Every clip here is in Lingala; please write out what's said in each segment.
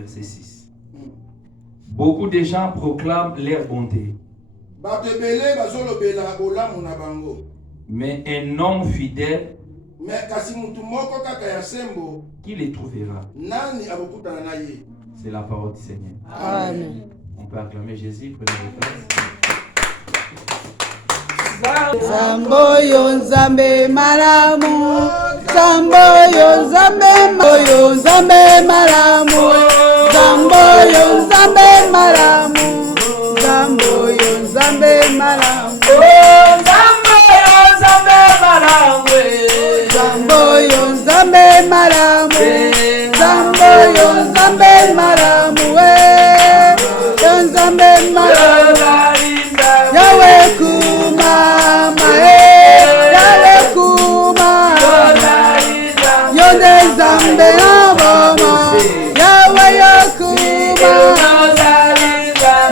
verset 6. Beaucoup de gens proclament leur bonté. Mais un homme fidèle, qui les trouvera? C'est la parole du Seigneur. Amen. On peut acclamer Jésus, prenez vos places. Zamboyo nzambe malamu, Zamboyo nzambe malamu, Zamboyo nzambe malamu, Zamboyo nzambe malamu, Zamboyo nzambe malamu, Zamboyo nzambe malamu, nzambe malamu, Yahweh kumama, Yahweh kumama, Yonde nzambe naboma, Yahweh kumama,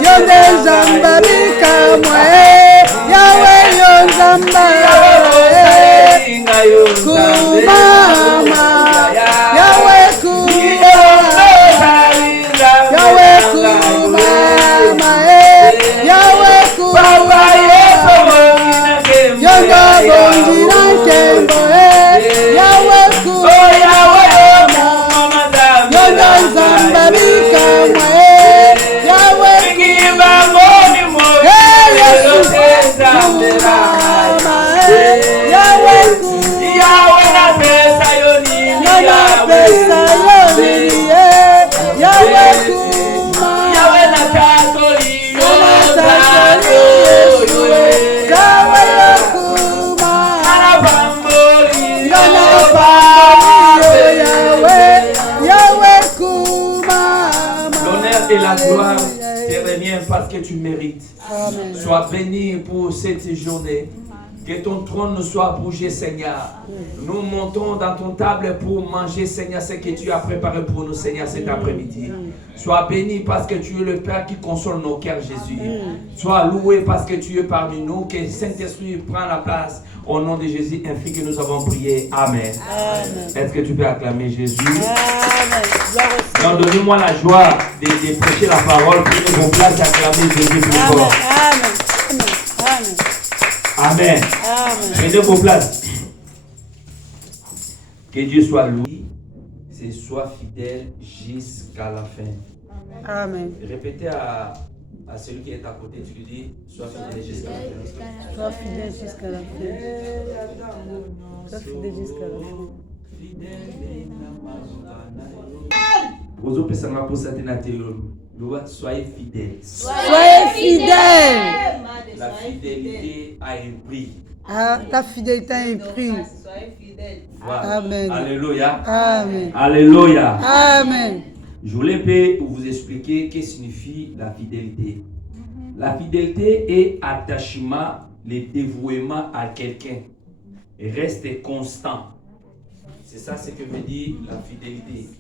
Yonde nzambe bikamwe, Yahweh yonzambe kumama, Yahweh kumama, Yahweh kumama, Yahweh kumama, Yonda bonji na kembo, Yahweh kumama, Yonda nzambe bikamwe, Yahweh kumama, Yesu kumama, Yahweh kumama, Yona pesa yoni, Yahweh kumama, Yahweh na tatoli, l'honneur et la gloire te reviennent parce que tu mérites. Amen. Sois béni pour cette journée. Que ton trône ne soit bougé, Seigneur. Nous montons dans ton table pour manger, Seigneur, ce que tu as préparé pour nous, Seigneur, cet après-midi. Sois béni parce que tu es le Père qui console nos cœurs, Jésus. Sois loué parce que tu es parmi nous. Que Saint-Esprit prenne la place au nom de Jésus, ainsi que nous avons prié. Amen. Amen. Est-ce que tu peux acclamer Jésus? Amen. Donc, donnez-moi la joie de prêcher la parole. Prenez vos places et acclamez Jésus plus fort. Amen. Amen. Amen. Amen. Prenez vos places. Que Dieu soit loué. C'est soit fidèle jusqu'à la fin. Amen. Répétez à celui qui est à côté, tu lui dis, sois fidèle jusqu'à la fin. Sois fidèle jusqu'à la fin. Sois fidèle jusqu'à la fin. Soyez fidèles. Soyez fidèles. La fidélité a un prix. Ah, ta fidélité a un prix. Voilà. Amen. Alléluia. Amen. Alléluia. Amen. Je voulais vous expliquer ce que signifie la fidélité. La fidélité est attachement, le dévouement à quelqu'un. Reste constant. C'est ça ce que veut dire la fidélité.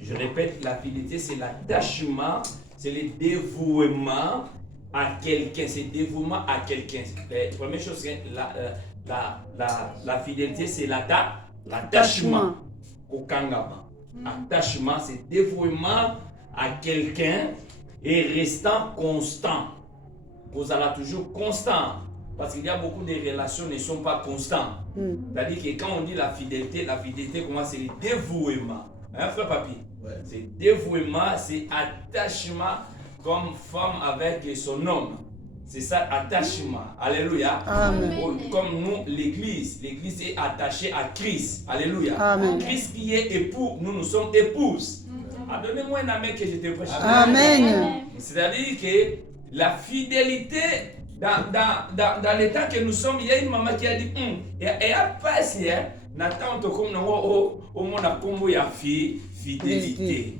Je répète, la fidélité c'est l'attachement, c'est le dévouement à quelqu'un. C'est dévouement à quelqu'un. La première chose, c'est la fidélité, c'est l'attachement au kangama. Attachement, c'est dévouement à quelqu'un et restant constant. Vous allez toujours constant. Parce qu'il y a beaucoup de relations qui ne sont pas constantes. C'est-à-dire que quand on dit la fidélité, comment c'est le dévouement. Hein, frère Papi? Ouais. C'est dévouement, c'est attachement comme femme avec son homme. C'est ça, attachement. Alléluia. Amen. Comme nous, l'église est attachée à Christ. Alléluia. Amen. Christ qui est époux, nous sommes épouses. Donnez-moi un amen que je te prêche. Amen. C'est-à-dire que la fidélité, dans l'état que nous sommes, il y a une maman qui a dit, et a passé, Nathan, comme au monde a combo ya fidélité.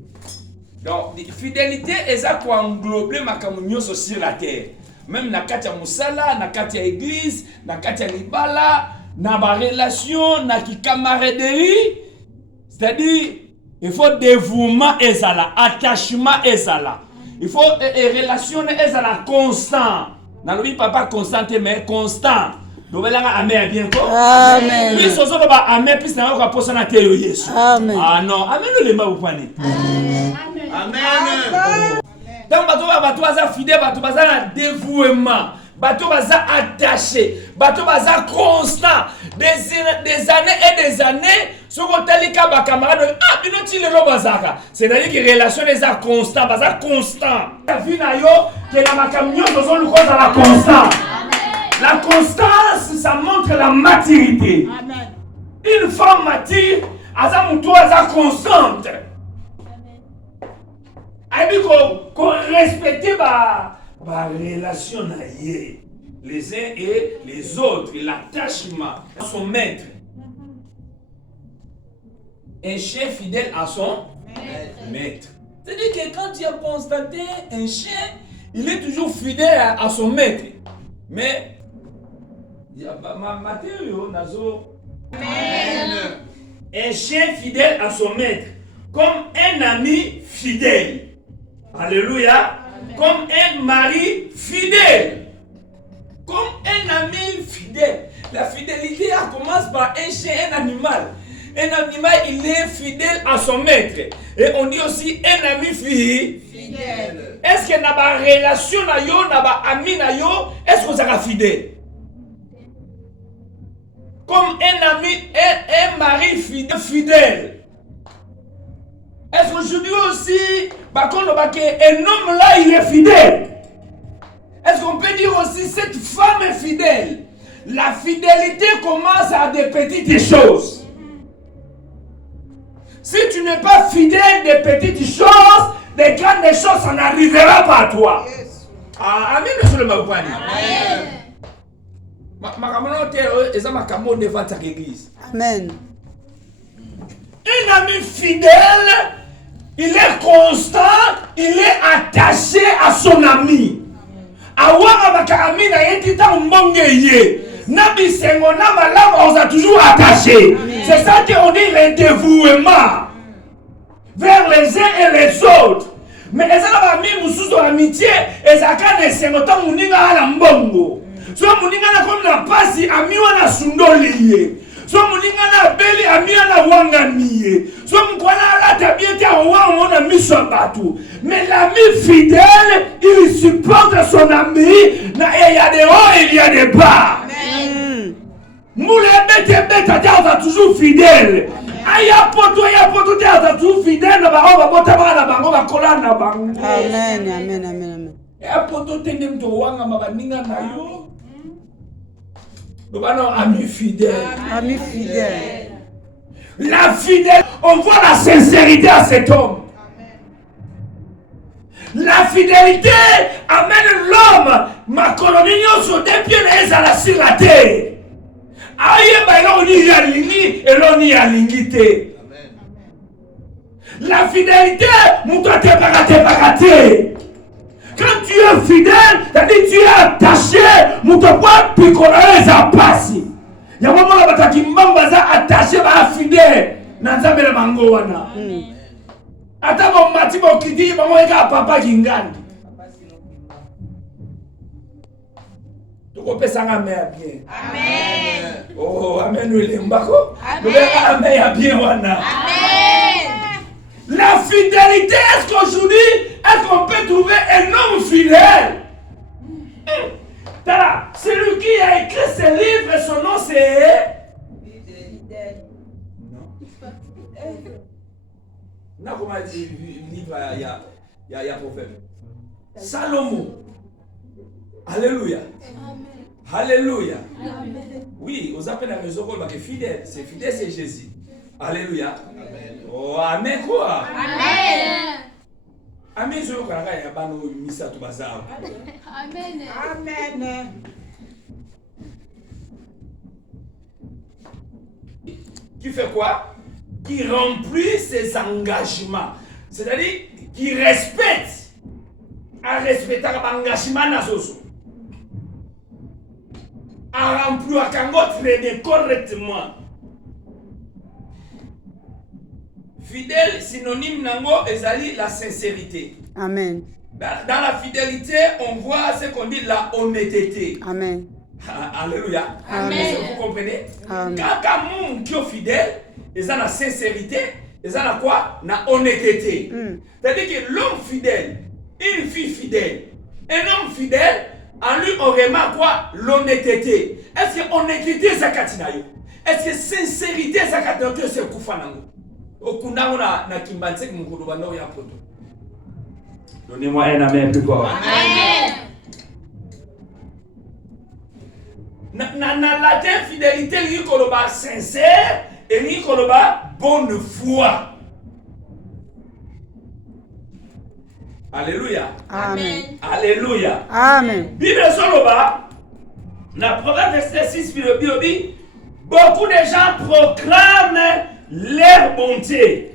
Donc, fidélité est ça qui englobe ma communion sur la terre. Même na katia musala, na katia église, na katia libala, na ba relation, na ki camaraderie. C'est-à-dire, il faut dévouement et ça là, attachement et ça là. Il faut relation et ça là constant. Dans le papa constant mais constant. Amen bien quoi. Amen. Puis ce sont pas amen puis ça va poser na terre Yesu. Amen. Ah non, amen le mba vous prenez. Amen. Amen. bato baza fidèle, bato baza na dévouement, bato baza attaché, bato baza constant. Des années et des années, ce qu'on t'a dit ba camarade, ah, bino ti lelo bazaka. C'est-à-dire que les relations les a constant, baza constant. La vie na yo, que la makamio dozo lu koza la constant. La constance, ça montre la maturité. Amen. Une femme mature, aza mutu aza constante. Aïe qu'on respecte ba relation na ye. Les uns et les autres, l'attachement à son maître. Un chien fidèle à son maître. C'est-à-dire que quand tu as constaté un chien, il est toujours fidèle à son maître. Mais, un chien fidèle à son maître, comme un ami fidèle. Alléluia. Comme un mari fidèle. Comme un ami fidèle. La fidélité commence par un chien, un animal. Un animal, il est fidèle à son maître. Et on dit aussi un ami fidèle. Est-ce que dans la relation, dans la ami, est-ce que ça va fidèle? Comme un ami, un mari fidèle. Est-ce qu'aujourd'hui aussi, un homme là, il est fidèle? Est-ce qu'on peut dire aussi cette femme est fidèle? La fidélité commence à des petites choses. Si tu n'es pas fidèle des petites choses, des grandes choses, ça n'arrivera pas à toi. Ah, amen, monsieur le Maroupani. Amen. Un ami fidèle, il est constant, il est attaché à son ami. On a toujours attaché. C'est ça qu'on dit le dévouement vers les uns et les autres. Mais les gens ont amitié et ça quand c'est autant muninga ala mbongo. So muninga na comme na pasi ami wana sundoliye. So muninga na beli ami na wangamiye. So mkwana ala tabiete wa na miso batu. Mais l'ami fidèle, il supporte son ami. Il y a des hauts et il y a des bas. Moule bête t'as toujours fidèle. Aya poto t'as toujours fidèle. Amen, amen, amen. Et poto t'endem to wanga mabaninga na yo. Ami fidèle. Ami fidèle. La fidèle, on voit la sincérité à cet homme. La fidélité amène l'homme, ma colonie sur des pieds sur la terre. Aïe, on y a l'ingité et l'on y a l'ingité. La fidélité, mon toi t'es pas. Quand tu es fidèle, c'est-à-dire tu es attaché, mon toi pas picoler ça passe. Il y a un moment là qui m'embaza attaché à fidèle. Nanzambe le mango wana. Ata bon mati bon kiti bon eka papa kingandi. Toko pesa nga me bien. Amen. Oh amen le mbako. Amen. Amen ya bien wana. Amen. La fidélité, est-ce qu'aujourd'hui, est-ce qu'on peut trouver un homme fidèle? Celui qui a écrit ce livre, son nom c'est... Non, comment dit le livre, il y a prophète. Salomon. Alléluia. Alléluia. Oui, on appelle la raison qu'on va être fidèle. C'est fidèle, c'est Jésus. Alléluia. Oh, amen quoi? Amen. Amen, je crois qu'il y a pas de missa tout bazar. Amen. Amen. Qui fait quoi? Qui remplit ses engagements. C'est-à-dire qui respecte. À respecter l'engagement dans ce à remplir correctement. Fidèle, synonyme nango ezali la sincérité. Amen. Dans la fidélité, on voit ce qu'on dit la honnêteté. Amen. Alléluia. Amen. Est-ce que vous comprenez? Amen. Quand quelqu'un qui est fidèle, ils ont la sincérité, ils ont la quoi? La honnêteté. C'est-à-dire que l'homme fidèle, une fille fidèle. Un homme fidèle, en lui on remarque quoi? L'honnêteté. Est-ce que honnêteté zakatinayo? Est-ce que sincérité zakatinayo c'est kufanango? Okunango na kimbansek mukulu bando ya poto. Donnez-moi un amen plus fort. Amen. Na latin fidélité li koloba sincère et li koloba bonne foi. Alléluia. Amen. Alléluia. Amen. Bible soloba na Proverbe verset 6 Bible dit beaucoup de gens proclament leur bonté.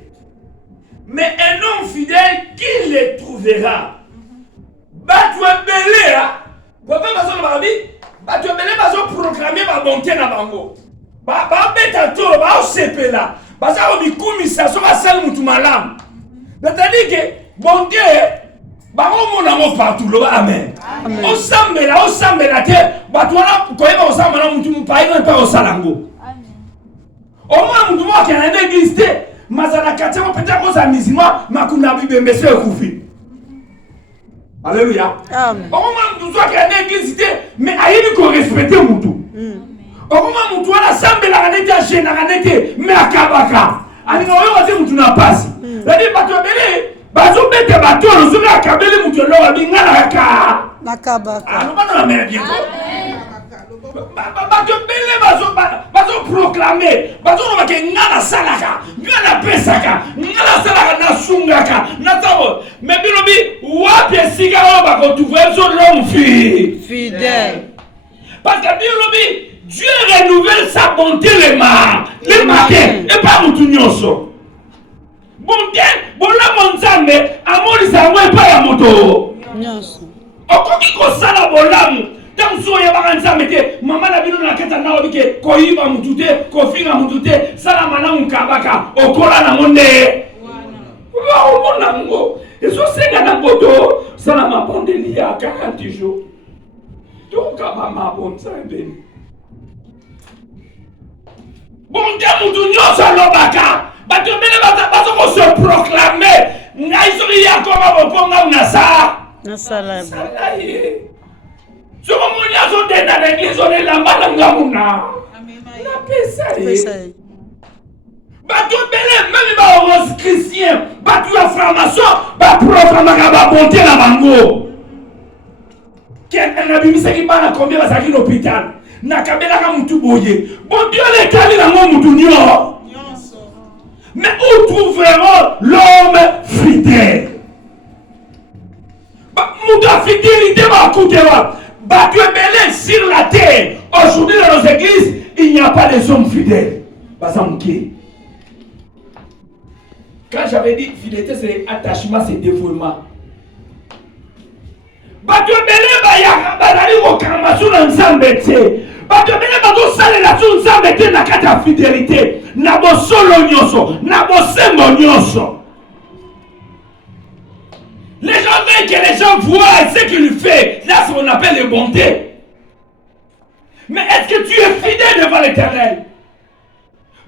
Mais un homme fidèle, qui les trouvera? Batu belé hein. Pourquoi batu belé bazo proclamer ma bonté na bango. Ba beta toro ba osepela. Baza obikumisa so ba sel mutu malam. C'est-à-dire que bonté bango mona mo partout lo amen. Osambela te batu wana koyeba osambela mutu mpai na pa osalango. Amen. Au moins mutu mo kana na église te. Mazana katema peut-être qu'on s'est musulman makuna bibembe se kufi. Alléluia. Amen. Au moment où tu as une église, mais aïe ko respecter mutu. Au moment où tu as la sambe la ganete à gêne la ganete mais à kabaka. Ani no yo ose mutu na passe. La dit bato belé, bazo bete bato no zuna kabele mutu lo wa bingana ka. Na kabaka. Ah no bana na bien ko. Bato belé bazo proclamer, bazo no ke ngana salaka, ngana pesaka, ngana salaka na sungaka, na tabo. Mais bilobi wapi siga o bako tu vois so l'homme Fidèle. Parce que bilobi Dieu renouvelle sa bonté le matin et pas mutunyoso. Bonté, bola monzambe, amoli sango et pas ya moto. Nyonso. Okoki ko sala bolamu. Tant so ya bakanza mete, mama na bino na keta na obike ko yiba mutute, ko finga mutute, sala mana mukabaka, okola na monde. Wa omonango. Eso senga na boto, sala ma bondeli ya 40 jours. Donc ma bonzambe. Bon Dieu mutu nyonso lobaka bato bele bazo ko se proclamer ngaisori ya koma boponga unasa Nasala. salaye somo munya so dena na église on la malanga muna na pesa bato bele même ba rose chrétien bato ya franc-maçon ba proclamer ba bonté na bango quelqu'un na bimisa ki bana combien ba saki l'hôpital nakabela ka mutu boye bon Dieu le kali na mo mutu nyo mais où trouverons l'homme fidèle mutu fidélité va coûter bah tu es belé sur la terre aujourd'hui dans nos églises il n'y a pas des hommes fidèles bah ça m'ouké quand j'avais dit fidélité c'est attachement c'est dévouement bah tu es belé bah ya bazali ko kamasu na nzambe te bato bele bato salela tu nzambe te na kati ya fidélité na bosolo nyonso na bosembo nyonso. Les gens veulent que les gens voient ce qu'il fait. Là c'est ce qu'on appelle les bontés. Mais est-ce que tu es fidèle devant l'Éternel?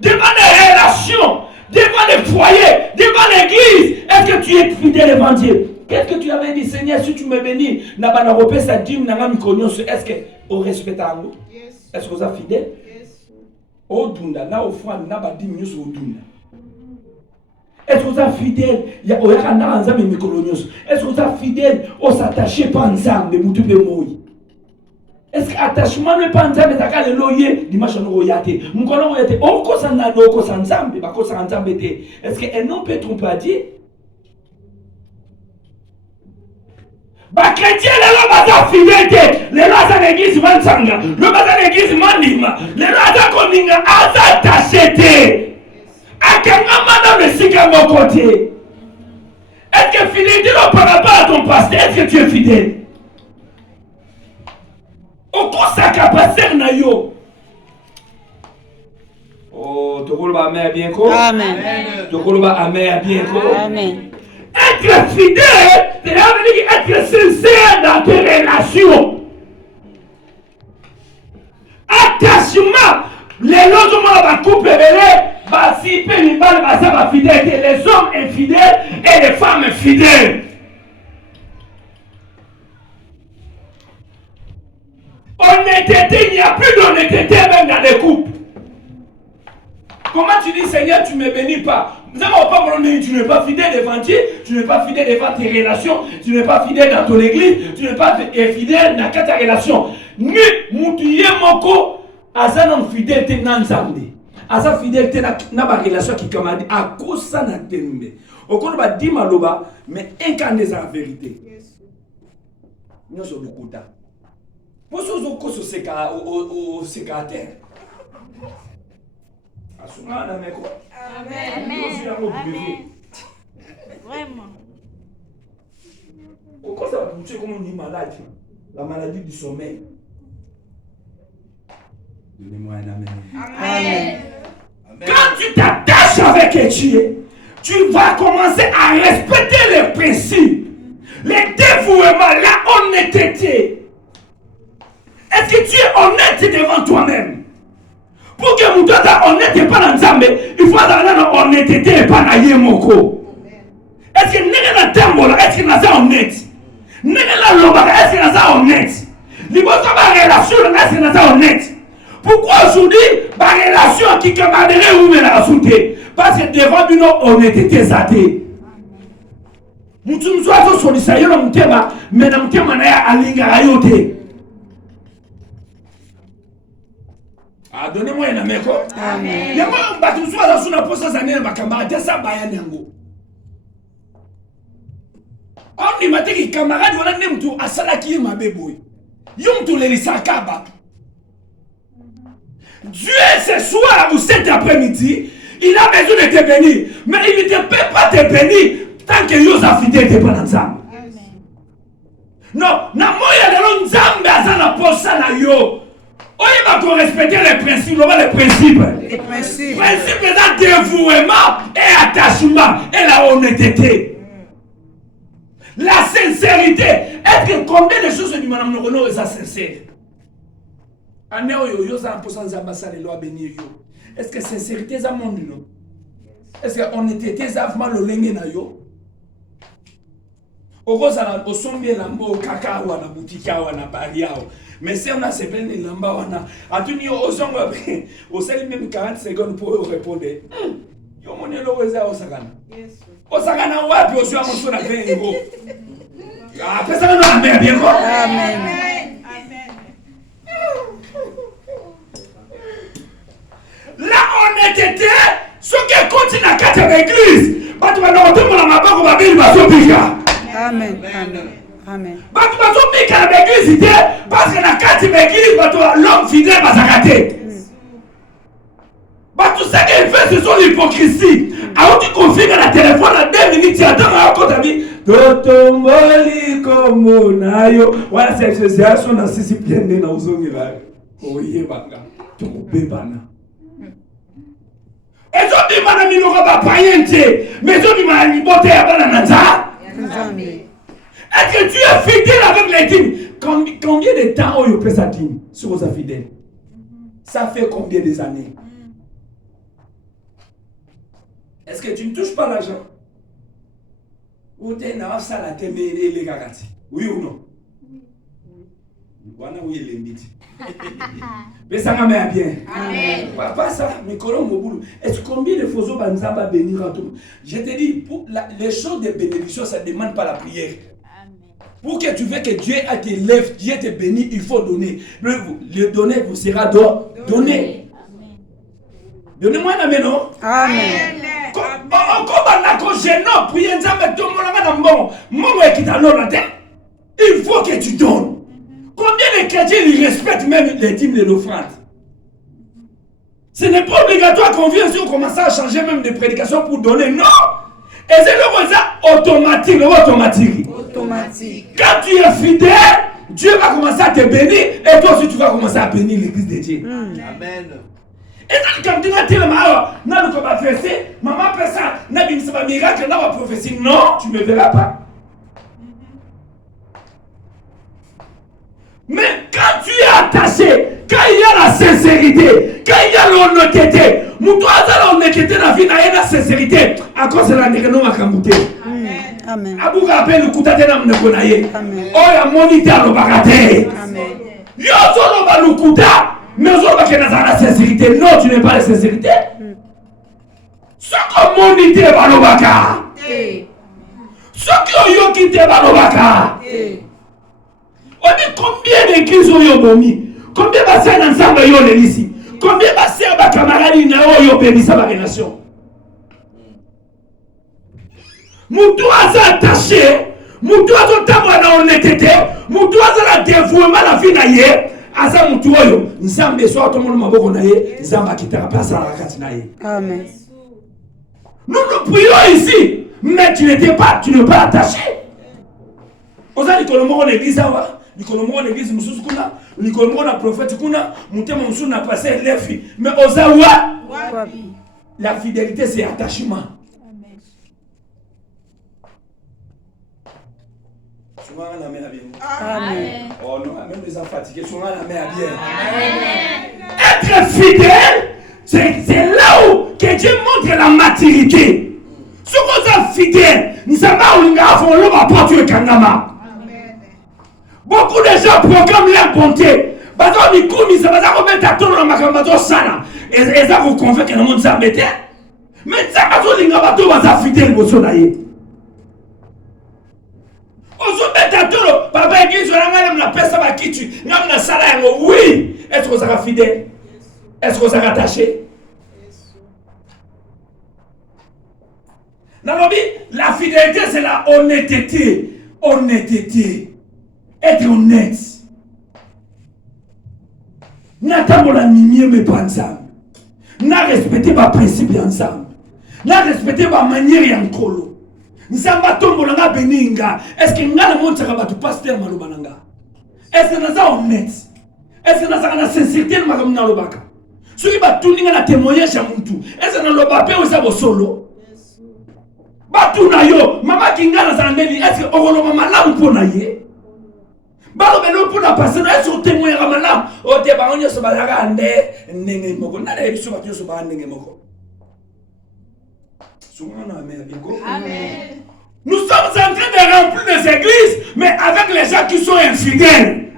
Devant les relations, devant les foyers, devant l'église, est-ce que tu es fidèle devant Dieu? Qu'est-ce que tu avais dit, Seigneur, si tu me bénis, est-ce que au respect à nous? Est-ce que vous êtes fidèle? Odunda, na offrande, na ba 10 minutes odunda. Est-ce que vous êtes fidèle? Il y a oya na nzambe mikolonyos. Est-ce que vous êtes fidèle au s'attacher pas nzambe mutu be moyi? Est-ce que attachement ne pas nzambe taka le loyer dimanche no oyate? Mkono oyate oko sana loko sa nzambe ba ko sa nzambe te. Est-ce que un homme peut tromper Dieu? Ba chrétien les lois baza fidélité, les lois à l'église mansanga, le baza à l'église mandima, les lois à koninga aza tachete. Akanga mana le sika mon côté. Est-ce que fidélité par rapport à ton pasteur, est-ce que tu es fidèle? Au cours sa capacité na yo. Oh, tokoloba amen bien ko. Amen. Tokoloba amen bien ko. Amen. Être fidèle, c'est être sincère dans tes relations. Attachement. Les logements va couper les hommes infidèles et les femmes infidèles. honnêteté, il n'y a plus d'honnêteté même dans les couples. Comment tu dis, Seigneur, tu ne me bénis pas? Tu n'es pas fidèle devant Dieu, tu n'es pas fidèle devant tes relations, tu n'es pas fidèle dans ton église, tu n'es pas fidèle dans ta relation. Ni Moutiye Moko, Aza non fidélité dans Nzambe. Aza fidélité dans ma relation qui commande à cause ça na tembe. Au compte va dire maloba, mais incarner la vérité. Nous sommes le kota. Moi, je suis au sécateur. Amen. Vraiment. Pourquoi ça va toucher comme une maladie? La maladie du sommeil. Donnez-moi un amen. Amen. Quand tu t'attaches avec Dieu, tu vas commencer à respecter les principes, les dévouements, la honnêteté. Est-ce que tu es honnête devant toi-même? Pour que vous soyez honnête et pas dans Nzambe, il faut avoir une honnêteté et pas dans Yemoko. Est-ce que n'est-ce que nous sommes honnêtes? Est-ce que nous sommes honnêtes? Les bonnes relations, est-ce que nous sommes honnêtes? Pourquoi aujourd'hui, la relation qui commanderait ou me la rajoute? Parce que devant une honnêteté, ça t'est. Nous sommes sur le saillot, mais nous sommes à l'ingarayote. Ah, donnez-moi un amen. Amen. Les gens qui sont dans la poste de l'année, ils sont on dit que les camarades voilà nem tu asala qui est ma bébé. Yom tu les sakaba. Dieu ce soir ou cet après-midi, il a besoin de te bénir, mais il ne peut pas te bénir tant que Yosa fidèle te pas dans ça. Non, na moya de l'onzambe azana posa na yo. Il va respecter les principes, les principes. Les principes de dévouement et attachement et la honnêteté. La sincérité. Est-ce que combien de choses du Madame Nono est sincère? Est-ce que sincérité est mon nom? Est-ce que honnêteté est mal au lingue na yo? Au sommet lambo kaka ou na boutique ou na bariao. Mais si on a ces peines de lamba, on a attendu aux hommes au sein même 40 secondes pour répondre. Yo mon élo reza au sagana. Au sagana wapi au soir mon son a 20 euros. Ah, personne n'a amen bien quoi. Amen. La honnêteté, ce qui continue à quatre l'église, bah tu vas nous retourner dans ma banque, on va bien le Amen. Amen. Amen. Parce que l'église, parce que la carte de l'église, l'homme fidèle va s'arrêter. Tout ce qu'il fait, ce sont l'hypocrisie. Alors tu confies à la téléphone à 2 minutes, tu attends à côté de lui. Totomboli comme nayo. Voilà, c'est l'association dans ce bien né dans Ozongila. Oui, banga. Tu coupes bana. Et ça dit, madame, il n'aura pas païenté. Mais ça dit, madame, il botte à Bananza. Est-ce que tu es fidèle avec les dîmes? Combien de temps on peut sa dîme sur vos fidèles? Ça fait combien des années? Est-ce que tu ne touches pas l'argent? Ou tu es dans la salle à t'aimer les garanties? Oui ou non? Voilà où il est limite. Mais ça m'a bien. Amen. Papa, ça, mes collègues, mon boulot. Est-ce combien de fois on va bénir en tout? Je te dis, pour les choses de bénédiction, ça ne demande pas la prière. Pour que tu veux que Dieu te lève, Dieu te bénit, il faut donner. Le donner vous sera donné. Donnez-moi un amen, non? Amen. Il faut que tu donnes. Combien de chrétiens ils respectent même les dîmes de l'offrande? Ce n'est pas obligatoire qu'on vienne si on commence à changer même de prédication pour donner. Non! Et c'est le automatique. Quand tu es fidèle, Dieu va commencer à te bénir et toi aussi tu vas commencer à bénir l'église de Dieu. Amen. Et quand tu as dit, maman fait ça, miracle, prophétie. Non, tu ne me verras pas. Mais quand tu es attaché, quand il y a la sincérité, quand il y a l'honnêteté, l'honnêteté dans la vie, il y a la sincérité, à cause de la négative à Kambouté. Amen. Amen. Yo solo balukuta, mais solo bakena la sincérité. Non, tu n'es pas la sincérité. Ce que mon idée balobaka. Ce que yo kite balobaka. On dit combien d'églises ont yo bomi? Combien de sœurs ensemble yo lelisi? Combien de sœurs ba camarades na yo bebisa ba relation? Moutou asa attaché, moutou asa tamwa na honnêteté, moutou asa la dévouement la vie na ye, asa moutou yo, nzambe so to mon maboko na ye, nzamba kitaka pasa la kati na ye. Amen. Nous prions ici, mais tu n'es pas attaché. Oza likolomo l'église awa, likolomo l'église mususu kuna, likolomo na prophète kuna, mutema mususu na passé lefi, mais oza wa la fidélité c'est attachement. Amen. Oh non, même les enfants fatigués, souvent la main à bien. Être fidèle, c'est là où que Dieu montre la maturité. Ce qu'on est fidèle, nous sommes beaucoup de gens proclament leur bonté. Et ça vous convainc que le monde s'arrête. Mais ça va fidèle. Papa église, la personne à qui tu oui. Est-ce que vous êtes fidèle? Est-ce que vous êtes attaché? La fidélité, c'est la honnêteté. Honnêteté. Être honnête. N'attendons la mimier, mais pas ensemble. N'a respecté ma principe ensemble. N'a respecté ma manière en colo. Nzamba tombolanga beninga. Est-ce que nga na montre ka tu pasteur malobananga? Est-ce que naza honnête? Est-ce que naza na sincérité na makamna lobaka? Soki ba tuninga na témoignage ya muntu. Est-ce que na loba pe oza bo solo? Ba tuna yo, mama kinga na zandeli. Est-ce que okoloba malamu pona ye? Ba lobelo pona passer est-ce que témoigner malamu? O te ba onyo so ba daga ande ndenge moko. Na le biso ba tyo so ba ndenge moko. Amen. Nous sommes en train de remplir les églises, mais avec les gens qui sont infidèles.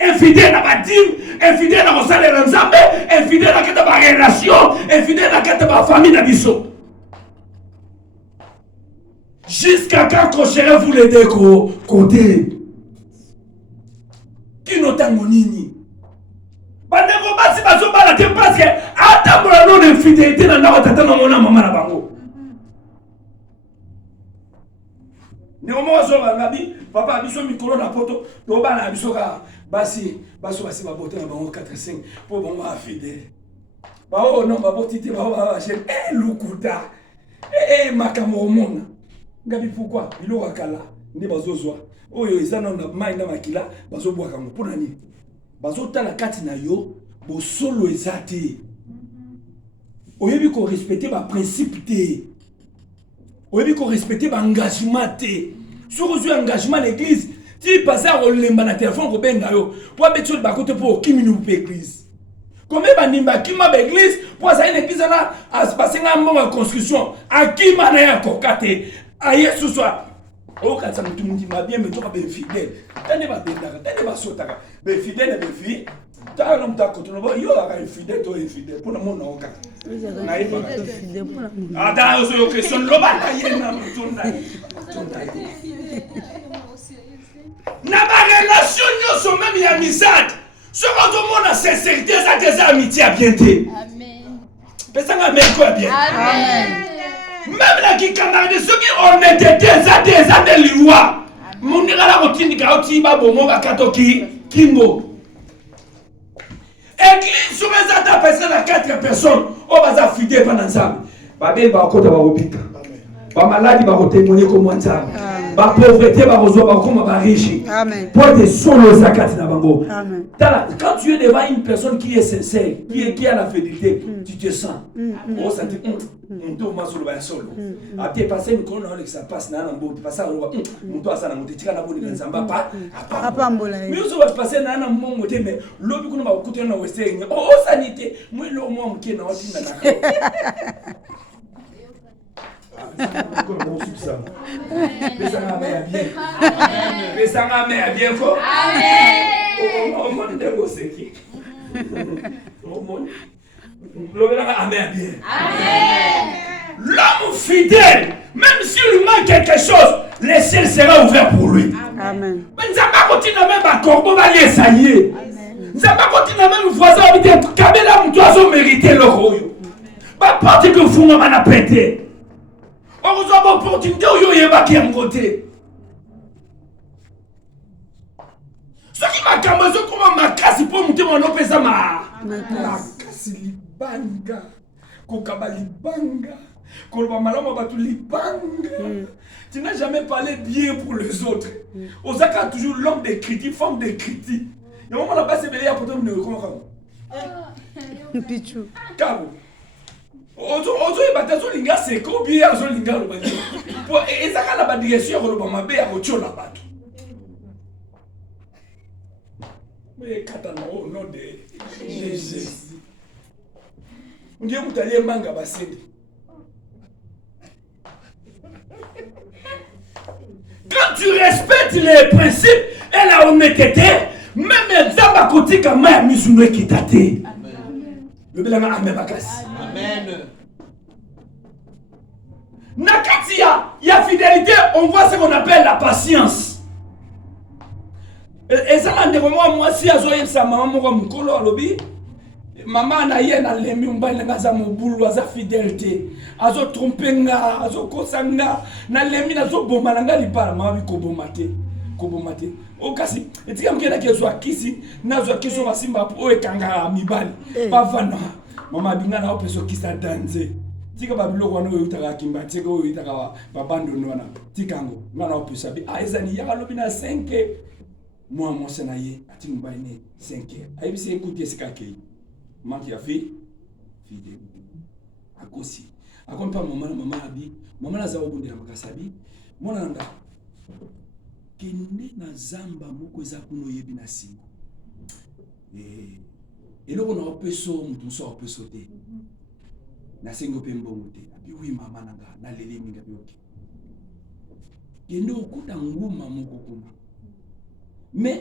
Infidèles à ma dîme, infidèles à mon salaire ensemble, infidèles à ma relation, infidèles à ma famille d'Abisso. Jusqu'à quand crocherez-vous les deux côtés? Qui n'ont monini? Bandeko basi bazo bala te parce que atambola non infidélité na ndako tata na mona mama na bango. Ne mo zo ba ngabi papa biso mikolo na poto to bala biso ka basi ba bote na bango 4 5 pour bango fidèle. Ba o non ba botité ba je lukuta. Makamo mona. Ngabi pourquoi? Bilo akala ndi bazozwa. Oyo izana na mai na makila bazo bwa kango pona ni. Bazota la kati na yo bo solo ezate. Oyebi ko respecter ba principe te. Oyebi ko respecter ba engagement te. Sur ozu engagement l'église, ti passer au lemba na téléphone ko benga yo. Po betio ba kote po kiminu pe église. Combien ba nimba kima ba église po ça une église là à se passer nga mo construction. Akima na ya kokate. A Yesu soit oh, quand ça me dit bien, mais tu vas bien fidèle. Tu n'es pas fidèle, tu n'es pas sotaka. Ben fidèle, ben fidèle. Tu as un homme qui a continué. Il y a un fidèle, tu es infidèle. Pour le monde, on a un attends, je suis question de l'homme. Na ma relation, nous sommes même amizade. Ce qu'on demande à sincérité, ça des amitiés à bien dire. Amen. Mais ça va même quoi bien. Amen. Même la qui camarade, ceux qui ont été des lois. Mon ira la routine qui a aussi babomo bakatoki kimbo. Église sur les attaques parce que 4 personnes on va fidèles pendant ensemble. Babel va côté va robika. Ba maladie va témoigner comme ensemble. Ba pauvreté va rezoa comme ba riche. Amen. Pour être solo zakati na bango. Amen. Quand tu es devant une personne qui est sincère, qui a la fidélité, tu te sens. Oh ça te on doit solo ba solo. Après passer le corona avec ça passe na na mbo passer on doit ça na mbo tika na boni nzamba pa. Apa mbola. Mais on va passer na na mbo te mais lobi kuna ba kuté na western. Oh sanité, moi lo mo mké na otinda na. Mais ça m'a bien. Mais ça m'a bien. Amen. Au monde de Goseki. Au monde. Amen. L'homme fidèle, même s'il lui manque quelque chose, le ciel sera ouvert pour lui. Amen. Mais nous n'avons pas continué même à corbeau, ça y est. Nous n'avons pas continué même voisin à dire que Kabela Moutoiseau mérité le roi. Pas porte que vous m'en pété. On vous a une opportunité où il y a qui est côté. Ce qui m'a camé, c'est comment ma casse pour monter mon opésa ma. Ma casse libanga. Kokaba libanga. Kolba malama batu libanga. Tu n'as jamais parlé bien pour les autres. Osaka a toujours l'homme des critiques, femme des critiques. Et moment là-bas, c'est belé à pourtant me comment. Pichou. Cabo. Ozo ibatazo linga seko bien ozo linga lo badi. Pour ezaka la direction ko lo ba mabe ya ko chola batu. Mais katana au nom de Jésus. Ndiye mutalie manga basende. Quand tu respectes les principes et la honnêteté, même les hommes à côté comme moi, ils sont équitatés. Le bel amen bakasi. Amen. Nakatia, il y a fidélité, on voit ce qu'on appelle la patience. Et ça m'a dit moi si azoye sa maman mo mukolo alobi. Maman na ye na lemi mbali nga za mobulu za fidélité. Azo tromper nga, azo kosanga na lemi na zo boma nga lipala mama bi kobomate. Kobomate. O kasi etika mkena kezo akisi nazo akiso masimba o ekanga mibali. Bavana. Mama binga na opeso kisa danze. Tika babilo wana oyo utaka kimba tika oyo utaka babando nona. Tikango ngana opeso bi aizani ya lobi na 5 moi moi senaye ati mbali ne 5. Aibisi écouter ce kakei. Manque ya fidélité. Akosi. Akompa maman abi, maman na zawo bondela makasabi. Mona nanga. Kende na zamba moko eza kuno yebi na singo. Eloko na opeso mutu so opeso te. Na singo pe mbongo te. Abi wi mama nanga na lele minga bioki. Kende okuta nguma moko kuna. Mais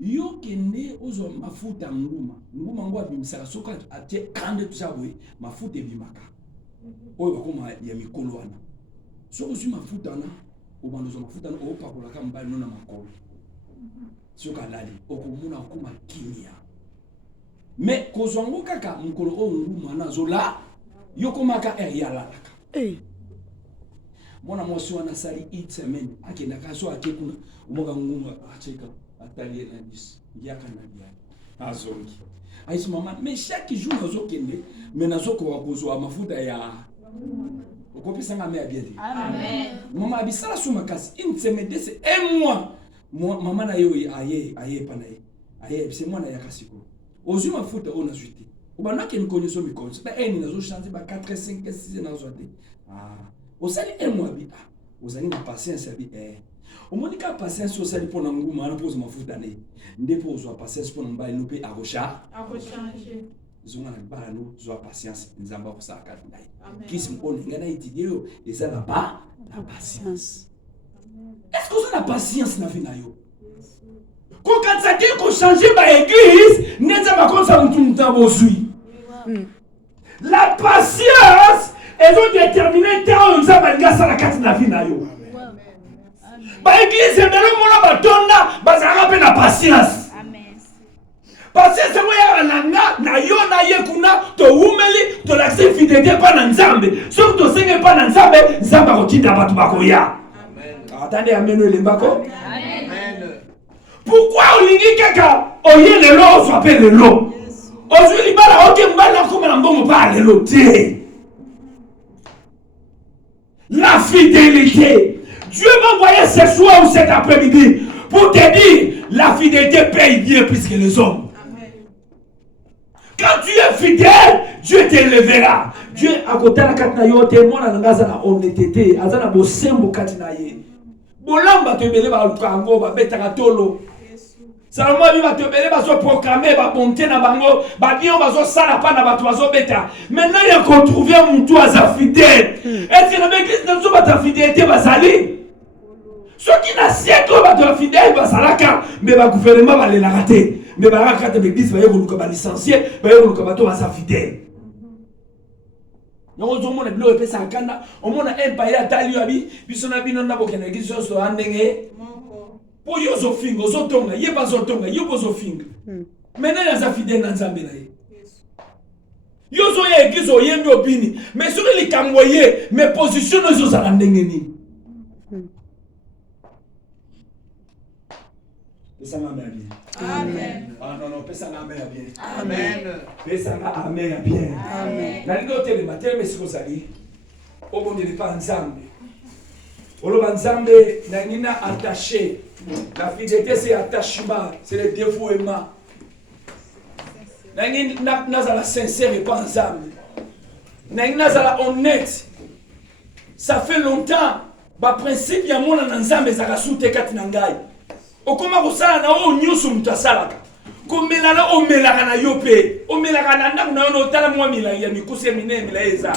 yo kende ozo mafuta nguma ngo abimisaka soka atie kande tusawe mafuta ebimaka oyo bakoma ya mikolo wana soko zu mafuta na obandozo mafuta na opakola ka mbali nona makolo soka lali okomuna okoma kimia mais kozwango kaka mukolo o nguma na zola yo komaka yalalaka mwana mwasi wana sali itsemen akenda kaso akekuna umoka nguma acheka atalier l'indice yaka na bia azongi aisi maman mais chaque jour nazo kende mais nazo ko kozwa mafuta ya okopesa nga me bien amen maman abisala suma kasi une semaine c'est un mois maman na yo aye panaye aye c'est moi na yakasiko ozu mafuta ona zuite obana ke nkonyeso mikonso ba eni nazo changer ba 4 5 6 nazo te osali un mois bi ozali na patience bi Omonika patience osali pona nguma na pose mafuta ne ndepo ozwa patience pona mbali lope changer zonga na bala no zwa patience nzamba ko saka ndai kisi mpone ngana itidio eza la patience. Est-ce que vous avez la patience na vie na yo ko katsaki ko changer ba église neza makonsa mutu mutabozui la patience est déterminée tant nzamba ngasa la kati na vie na yo. Ba église mbelo mona batonda bazaka pe na patience. Amen. Patience moya nanga na yo na ye kuna to umeli to l'accès fidélité pa na nzambe. Sauf to senge pa na nzambe, nzamba ko tinda batu bakoya. Amen. Attendez ameno elembako. Amen. Pourquoi olingi kaka oye lelo so appelle lelo? Ozwi libala oke mbala ko na mbongo pa lelo te. La fidélité. Dieu m'a envoyé ce soir ou cet après-midi pour te dire la fidélité paye bien plus que les hommes. Amen. Quand tu es fidèle, Dieu t'élèvera. Dieu a côté la katina yo témoin na ngaza na honnêteté, azana bo sembo katina ye. Bolamba te belé ba lukango ba betaka tolo. Salomon bi ba te belé ba so proclamer ba bonté na bango, ba bion ba so sala pa na ba to zo beta. Maintenant il y a qu'on trouver mutu aza fidèle. Est-ce que dans l'église nous sommes ta fidélité bazali? Ce qui n'a siècle va fidèle va salaka mais le gouvernement va les rater mais va rater l'église va y licencier va y fidèle. Donc on a bleu pesa kanda on a un pays à Taliobi bisona bino na bokene giso so andenge po yo zo fingo zo tonga ye ba zo tonga yo zo finga maintenant ya za fidèle na nzambe na ye yo zo ye giso ye mbi opini mais sur les kamboye mais position zo za andenge ni pesa na bien. Amen. Ah non non pesa na bien. Amen. Pesa na amen bien. Amen. Na lindo tele matele mesiko sali. Obo ne pas ensemble. Olo banzambe na nina attaché. La fidélité c'est attachement, c'est le dévouement. Na nina nazala sincère et pas ensemble. Na nina nazala honnête. Ça fait longtemps ba principe ya mona na nzambe za kasute kati na ngai. Okoma kosala na o nyusu mutasalaka komela na omelaka na yo pe omelaka na ndaku na yo no tala mwa mila ya mikuse mine mila eza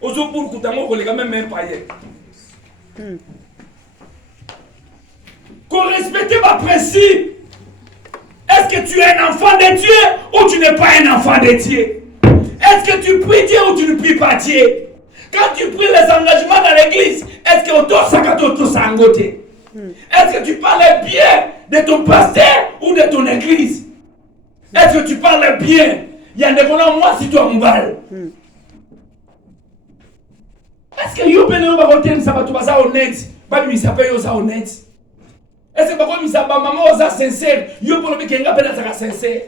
ozo pour kutango koleka même paye qu'on respecte ma principe. Est-ce que tu es un enfant de Dieu ou tu n'es pas un enfant de Dieu? Est-ce que tu pries Dieu ou tu ne pries pas Dieu? Quand tu pries les engagements dans l'église, est-ce que tu as sangoté? Est-ce que tu parles bien de ton pasteur ou de ton église? Est-ce que tu parles bien? Il y a des gens, moi, si tu as un bal. Est-ce que tu es honnête? Babi, ça peut être honnête. Est-ce que tu es maman sincère? Tu es sincère.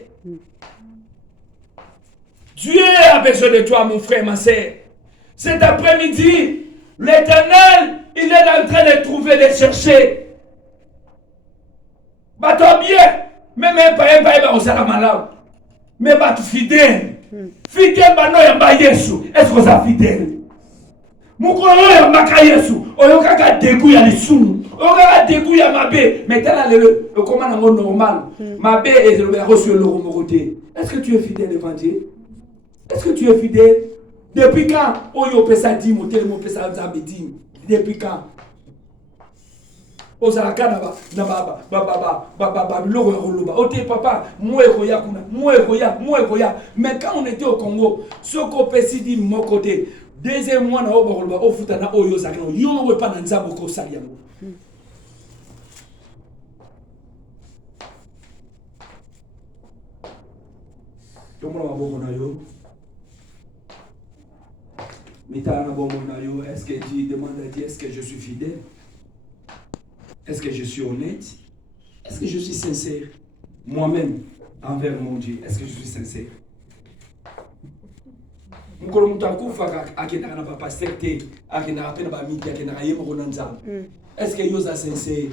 Dieu a besoin de toi, mon frère, ma soeur. Cet après-midi, l'Éternel, il est en train de trouver, de chercher. Bah toi bien, même un païen, on s'en malade. Mais bah tu fidèle. Fidèle, bah non, il y a Yesu. Est-ce que vous êtes fidèle? Moukolo yambaka Yesu. Oyokaka dégouille à l'issou. Oyokaka dégouille à ma bé. Mais tel le comment on est normal. Ma bé est le reçu le romoroté. Est-ce que tu es fidèle devant Dieu? Est-ce que tu es fidèle? Depuis quand? Oyo pesa di motel mo pesa zabedi. Depuis quand? Ozalaka na baba loro roloba. Ote papa, moi koya kuna, moi koya. Mais quand on était au Congo, ce qu'on pesi di mon côté, deuxième mois na obo roloba, o futana oyo zakino. Yo we pa na nzabo ko saliango. Tomo na bobo na yo. Est-ce que Dieu demande à Dieu, est-ce que je suis fidèle? Est-ce que je suis honnête? Est-ce que je suis sincère? Moi-même, envers mon Dieu, est-ce que je suis sincère? Est-ce que vous êtes sincère?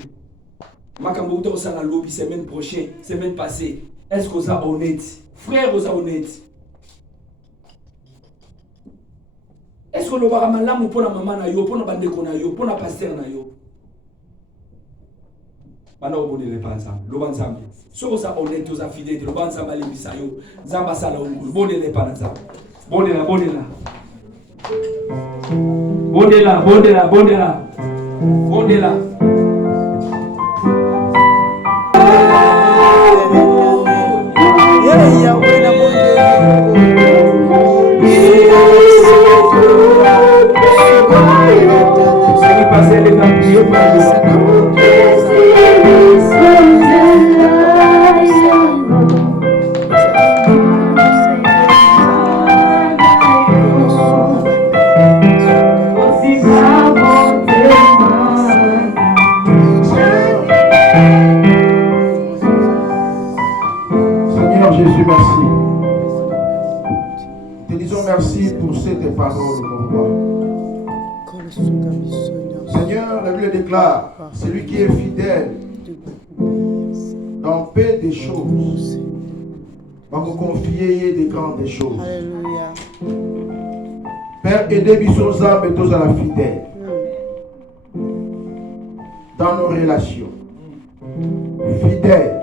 Semaine prochaine, semaine passée, est-ce que vous êtes honnête? Frère, vous êtes honnête? Est-ce que le baramalamu pour la maman na yo, pour la bandeko na yo, pour la pasteur na yo? Bana obone le panza, lo banzambi. So ça honnête, aux fidèles, lo banzamba le bisayo, zamba sala ongulu, bonne le panza. Bonne la. Seigneur Jésus, merci. Te disons merci pour cette parole, mon roi. Seigneur, la Bible déclare, celui qui est fidèle dans peu des choses va vous confier des grandes choses. Alléluia. Père, aidez bisous âmes et tous à la fidèle dans nos relations, fidèle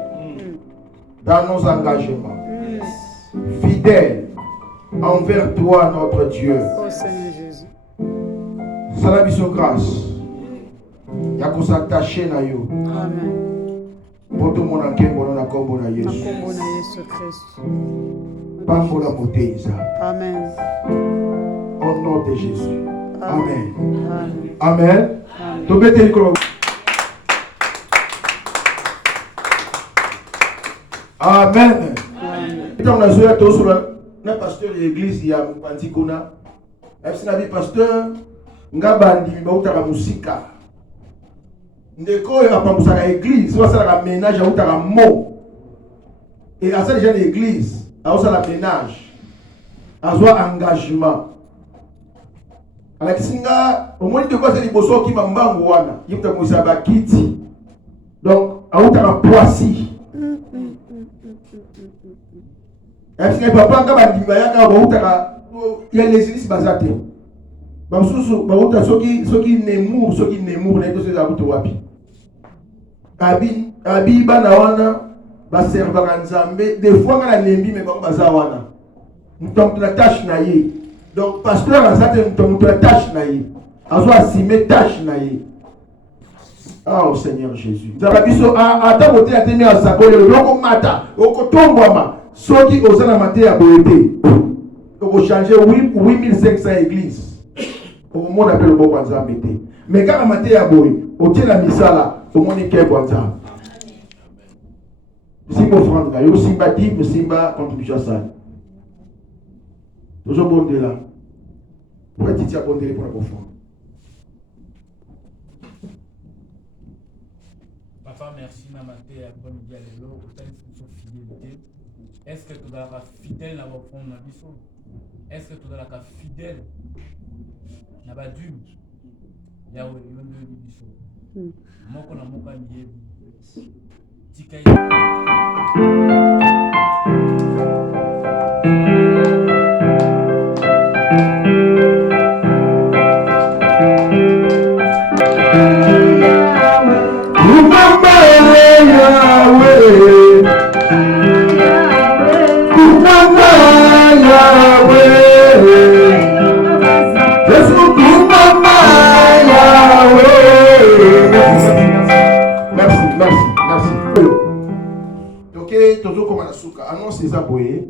dans nos engagements, fidèle envers toi, notre Dieu. Oh Seigneur Jésus. Salam bisous grâce. ya ko s'attacher na yo. Amen. Poto mona kembo na kombo na Yesu. Nakombo na Yesu Kristo. Pambola moteiza. Amen. Au nom de Jésus. Amen. Amen. Amen. Amen. Tobete likolo. Amen. Quand on a joué à tous sur le pasteur de l'église, il y a un pantikona. Est-ce que pasteur ngabandi bautaka musika. Ndeko ya pamusaka église, soit ça la ménage à utaka mo. Et à ça déjà l'église, à ça la ménage. À soi engagement. Alors singa au moins de quoi c'est liboso qui mambangu wana, yimta musaba kiti. Donc à utaka poisi. Est-ce que papa ngabandi bayaka bautaka il y a les églises basate. Bamsusu bauta soki nemu na ito seza buto wapi. Abi bana wana ba servaka nzambe des fois ngana lembi me bango baza wana. Mutombo na tâche na ye. Donc pasteur azate mutombo na tâche na ye. Azo asime tâche na ye. Ah, au Seigneur Jésus. Nzababiso ata bote atemi asakole loko mata, okotombwama soki ozana mate ya boete. Oko changer 8500 églises. Au monde appelle le bon kwanza mete. Mais quand amate ya boy, au tient la misala, au monde est kwanza. Simba franga, yo simba dim, simba contribution ça. Toujours bon de là. Pour être ici à bon de pour la confort. Papa, merci Namaté à bon dia lelo, autant de fidélité. Est-ce que tu dois être fidèle à votre fond nabiso? Est-ce que tu dois être fidèle na badum yawe yondo biso moko na moko ni tika Annonce les aboyés.